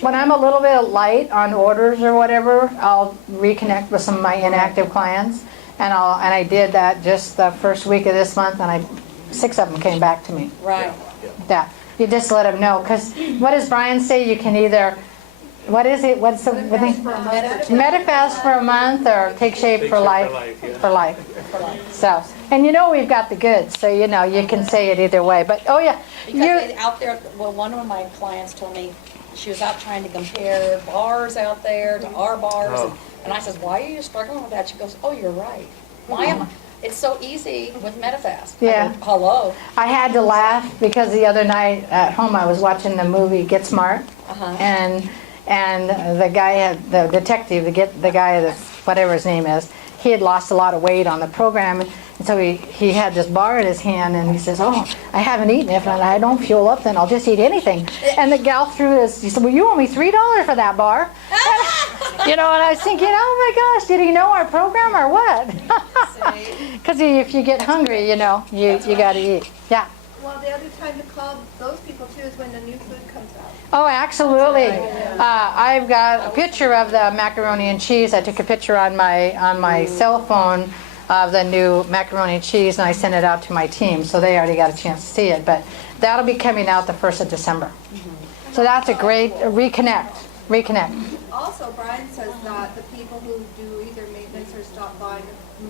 When I'm a little bit light on orders or whatever, I'll reconnect with some of my inactive clients, and I did that just the first week of this month, and 6 of them came back to me. Right. Yeah, you just let them know, because what does Brian say? You can either, what is it? What's the thing? Metafast for a month, or take shape for life. For life. So, and you know we've got the goods, so you know you can say it either way. But oh yeah, Because out there, well, one of my clients told me she was out trying to compare bars out there to our bars, and I says, "Why are you struggling with that?" She goes, "Oh, you're right. Why am I? It's so easy with Metafast." Yeah. I go, hello. I had to laugh because the other night at home I was watching the movie Get Smart, and the guy had the detective, the guy that whatever his name is, he had lost a lot of weight on the program, and so he had this bar in his hand, and he says, "Oh, I haven't eaten. If I don't fuel up, then I'll just eat anything." And the gal threw this. He said, "Well, you owe me $3 for that bar." You know, and I was thinking, oh my gosh, did he know our program or what? Because if you get hungry, you know, you got to eat. Yeah. Well, the other time to call those people too is when the new food comes out. Oh, absolutely. I've got a picture of the macaroni and cheese. I took a picture on my cell phone of the new macaroni and cheese, and I sent it out to my team, so they already got a chance to see it. But that'll be coming out the 1st of December. So that's a great reconnect. Also, Brian says that the people who do either maintenance or stop by,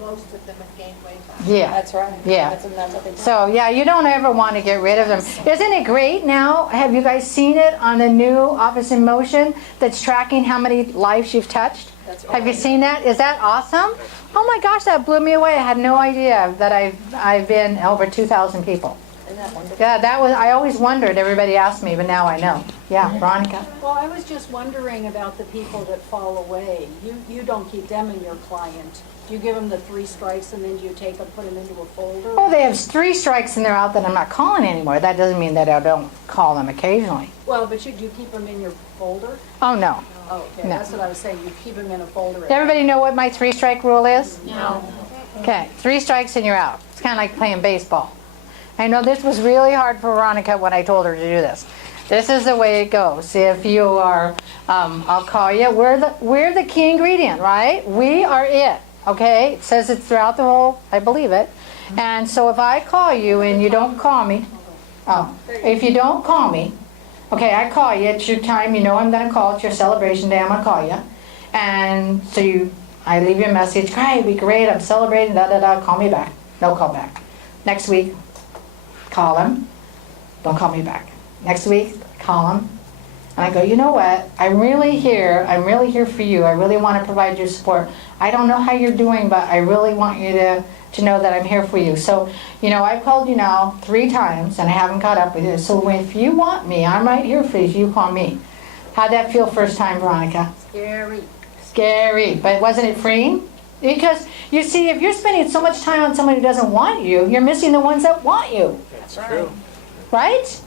most of them have gained weight back. Yeah. That's right. Yeah. That's what they do. So yeah, you don't ever want to get rid of them. Isn't it great now? Have you guys seen it on the new Office in Motion that's tracking how many lives you've touched? That's right. Have you seen that? Is that awesome? Oh my gosh, that blew me away. I had no idea that I've been over 2,000 people. Isn't that wonderful? Yeah, that was, I always wondered, everybody asked me, but now I know. Yeah, Veronica? Well, I was just wondering about the people that fall away. You don't keep them in your client. Do you give them the 3 strikes and then do you take them, put them into a folder? Oh, they have 3 strikes and they're out that I'm not calling anymore. That doesn't mean that I don't call them occasionally. Well, but do you keep them in your folder? Oh, no. Oh, okay, No. that's what I was saying. You keep them in a folder. Does everybody know what my 3-strike rule is? No. Okay, 3 strikes and you're out. It's kind of like playing baseball. I know this was really hard for Veronica when I told her to do this. This is the way it goes. If you are, I'll call you, we're the key ingredient, right? We are it, okay? It says it throughout the whole, I believe it. And so if I call you and you don't call me, if you don't call me, okay, I call you, it's your time, you know I'm going to call, it's your celebration day, I'm going to call you. And so I leave you a message, great, be great, I'm celebrating, da-da-da, call me back. No call back. Next week, call them, don't call me back. Next week, call them, and I go, you know what, I'm really here for you, I really want to provide you support. I don't know how you're doing, but I really want you to know that I'm here for you. So, you know, I've called you now 3 times, and I haven't caught up with you, so if you want me, I'm right here for you if you call me. How'd that feel first time, Veronica? Scary, but wasn't it freeing? Because, you see, if you're spending so much time on someone who doesn't want you, you're missing the ones that want you. That's true. Right?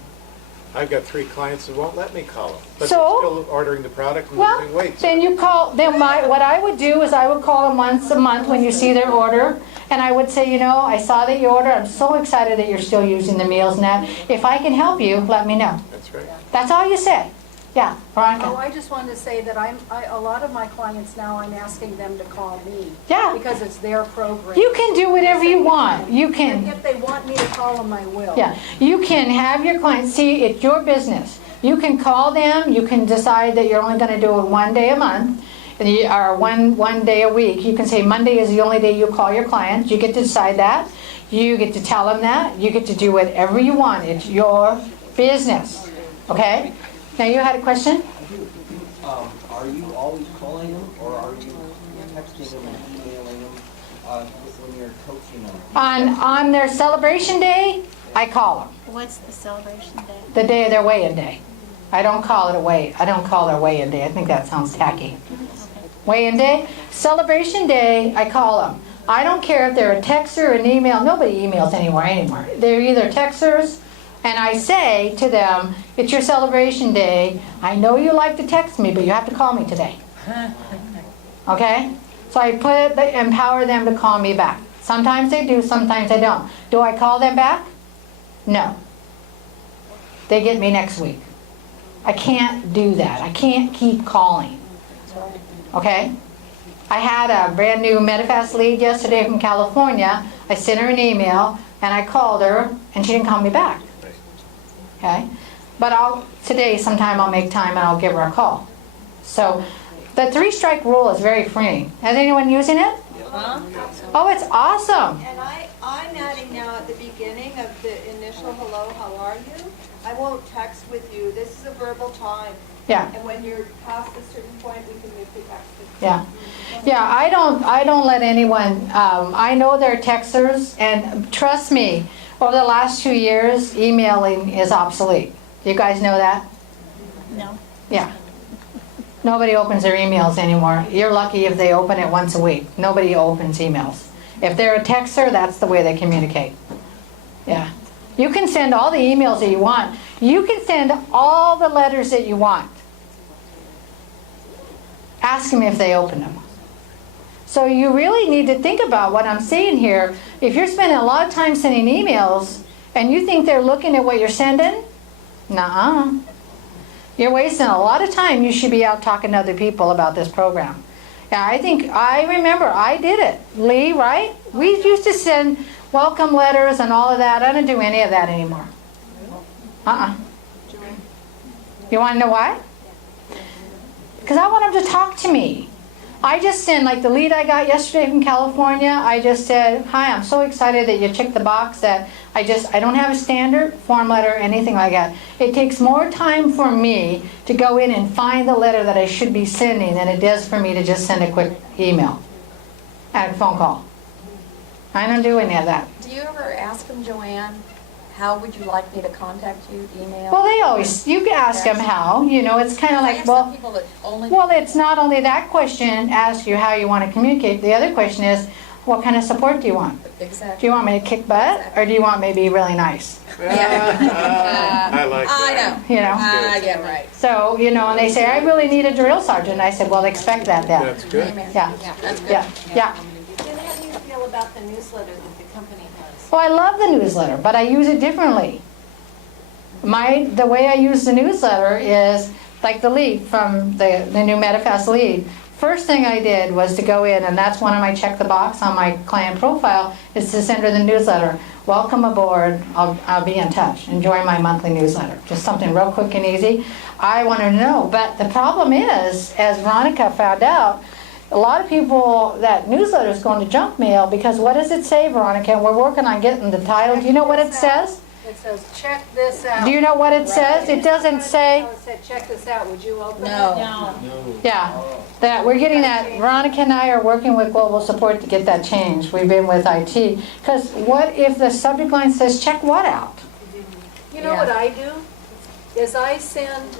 I've got 3 clients that won't let me call them, but So? they're still ordering the product and Well, losing weight. then you call, what I would do is I would call them once a month when you see their order, and I would say, you know, I saw that you order, I'm so excited that you're still using the meals and that. If I can help you, let me know. That's right. That's all you say. Yeah, Oh, Veronica? I just wanted to say that a lot of my clients now, I'm asking them to call me. Yeah. Because it's their program. You can do whatever you want. You And can, if they want me to call them, I will. yeah, you can have your clients, see, it's your business. You can call them, you can decide that you're only gonna do it 1 day a month, or one day a week. You can say Monday is the only day you call your clients. You get to decide that. You get to tell them that. You get to do whatever you want. It's your business, okay? Now you had a question? Are you always calling them, or are you texting them and emailing them when you're coaching them? On their celebration day, I call them. What's the celebration day? The day of their weigh-in day. I don't call it a weigh. I don't call it a weigh-in day. I think that sounds tacky. Weigh-in day, celebration day, I call them. I don't care if they're a texter or an email. Nobody emails anymore. They're either texters, and I say to them, it's your celebration day. I know you like to text me, but you have to call me today. Okay? So I empower them to call me back. Sometimes they do, sometimes they don't. Do I call them back? No. They get me next week. I can't do that. I can't keep calling. Okay? I had a brand new Medifast lead yesterday from California. I sent her an email and I called her and she didn't call me back. Okay? But today sometime I'll make time and I'll give her a call. So the 3-strike rule is very freeing. Is anyone using it? Oh, it's awesome. And I'm adding now at the beginning of the initial hello, how are you? I won't text with you. This is a verbal time. Yeah. And when you're past a certain point, we can move to text. Yeah. Yeah, I don't let anyone, I know they're texters, and trust me, over the last 2 years, emailing is obsolete. You guys know that? No. Yeah. Nobody opens their emails anymore. You're lucky if they open it once a week. Nobody opens emails. If they're a texter, that's the way they communicate. Yeah. You can send all the emails that you want. You can send all the letters that you want. Ask them if they open them. So you really need to think about what I'm saying here. If you're spending a lot of time sending emails and you think they're looking at what you're sending, nuh-uh. You're wasting a lot of time. You should be out talking to other people about this program. Yeah, I remember I did it. Lee, right? We used to send welcome letters and all of that. I don't do any of that anymore. You want to know why? Because I want them to talk to me. I just sent, like the lead I got yesterday from California, I just said, hi, I'm so excited that you checked the box that I don't have a standard form letter or anything like that. It takes more time for me to go in and find the letter that I should be sending than it does for me to just send a quick email and a phone call. I don't do any of that. Do you ever ask them, Joanne, how would you like me to contact you, email? Well, you can ask them how, it's kind of I like, have some well, people that only. well, it's not only that question, ask you how you want to communicate. The other question is, what kind of support do you want? Do Exactly. you want me to kick butt, or do you want me to be really nice? I like that. I know. You know? Yeah, right. So, and they say, I really need a drill sergeant. I said, well, expect that then. That's good. Yeah, That's good. yeah. Then how do you feel about the newsletter that the company has? Well, I love the newsletter, but I use it differently. The way I use the newsletter is like the lead from the new Medifast lead. First thing I did was to go in, and that's one of my check the box on my client profile, is to send her the newsletter. Welcome aboard. I'll be in touch. Enjoy my monthly newsletter. Just something real quick and easy. I want her to know. But the problem is, as Veronica found out, a lot of people, that newsletter is going to junk mail because what does it say, Veronica? We're working on getting the title. Do you know what it says? It says, check this out. Do you know what it says? It doesn't say, No, it said, check this out, would you open it? No. yeah, that we're getting that. Veronica and I are working with Global Support to get that changed. We've been with IT. Because what if the subject line says, check what out? You know what I do? Is I send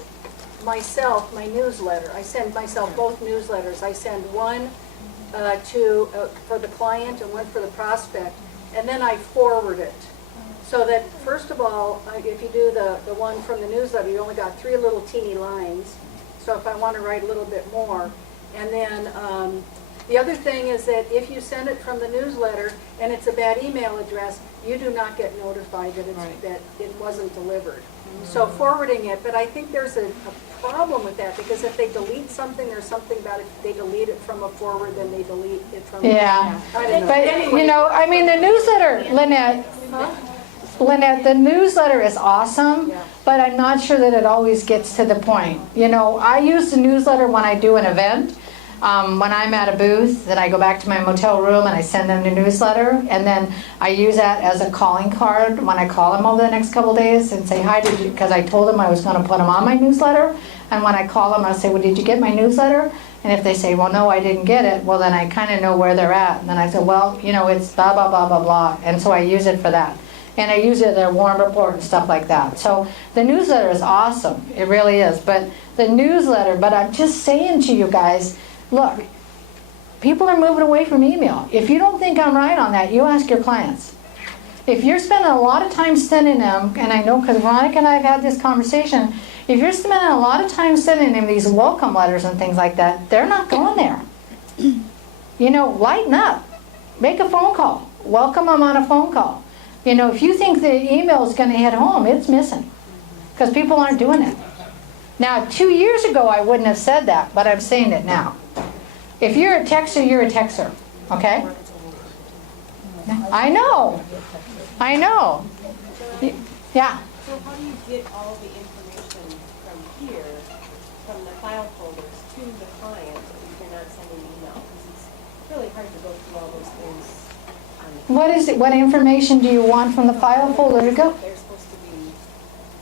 myself my newsletter. I send myself both newsletters. I send one for the client and one for the prospect, and then I forward it. So that, first of all, if you do the one from the newsletter, you only got 3 little teeny lines. So if I want to write a little bit more. And then the other thing is that if you send it from the newsletter and it's a bad email address, you do not get notified that that it wasn't delivered. So forwarding it, but I think there's a problem with that, because if they delete something, there's something about it, they delete it from a forward, then they delete it from. Yeah. I don't know. But, Anyway. I mean, the newsletter, Lynette, the newsletter is awesome, but I'm not sure that it always gets to the point. I use the newsletter when I do an event. When I'm at a booth, then I go back to my motel room and I send them the newsletter, and then I use that as a calling card when I call them over the next couple days and say, hi, because I told them I was going to put them on my newsletter, and when I call them, I'll say, well, did you get my newsletter? And if they say, well, no, I didn't get it, well, then I kind of know where they're at. And then I say, well, it's blah, blah, blah, blah, blah, and so I use it for that. And I use it in their warm report and stuff like that. So the newsletter is awesome. It really is. But I'm just saying to you guys, look, people are moving away from email. If you don't think I'm right on that, you ask your clients. If you're spending a lot of time sending them, and I know because Veronica and I have had this conversation, if you're spending a lot of time sending them these welcome letters and things like that, they're not going there. Lighten up. Make a phone call. Welcome them on a phone call. If you think the email is going to hit home, it's missing. Because people aren't doing it. Now, 2 years ago, I wouldn't have said that, but I'm saying it now. If you're a texter, you're a texter, okay? I know. I know. Yeah. So how do you get all the information from here, from the file folders to the client if you're not sending email? Because it's really hard to go through all those things on What is it? What information do you want from the file folder to go? that they're supposed to be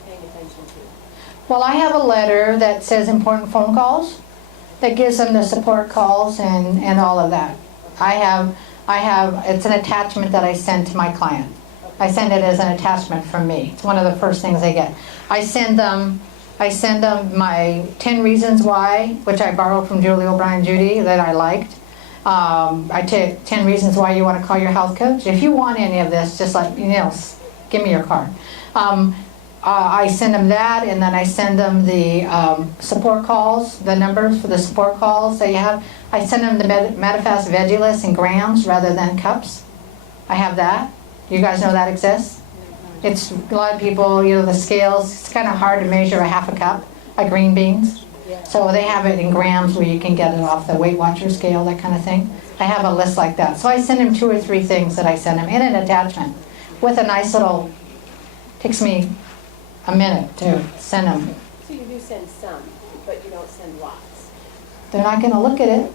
paying attention to. Well, I have a letter that says important phone calls, that gives them the support calls and all of that. I have, it's an attachment that I send to my client. I send it as an attachment from me. It's one of the first things they get. I send them my 10 reasons why, which I borrowed from Julie O'Brien Judy, that I liked. I take 10 reasons why you want to call your health coach. If you want any of this, just let me know. Give me your card. I send them that, and then I send them the support calls, the numbers for the support calls that you have. I send them the Medifast Vegilis in grams rather than cups. I have that. You guys know that exists? It's a lot of people, the scales, it's kind of hard to measure a half a cup of green beans. So they have it in grams where you can get it off the Weight Watchers scale, that kind of thing. I have a list like that. So I send them 2 or 3 things that I send them in an attachment with a nice little, takes me a minute to send them. So you do send some, but you don't send lots. They're not going to look at it.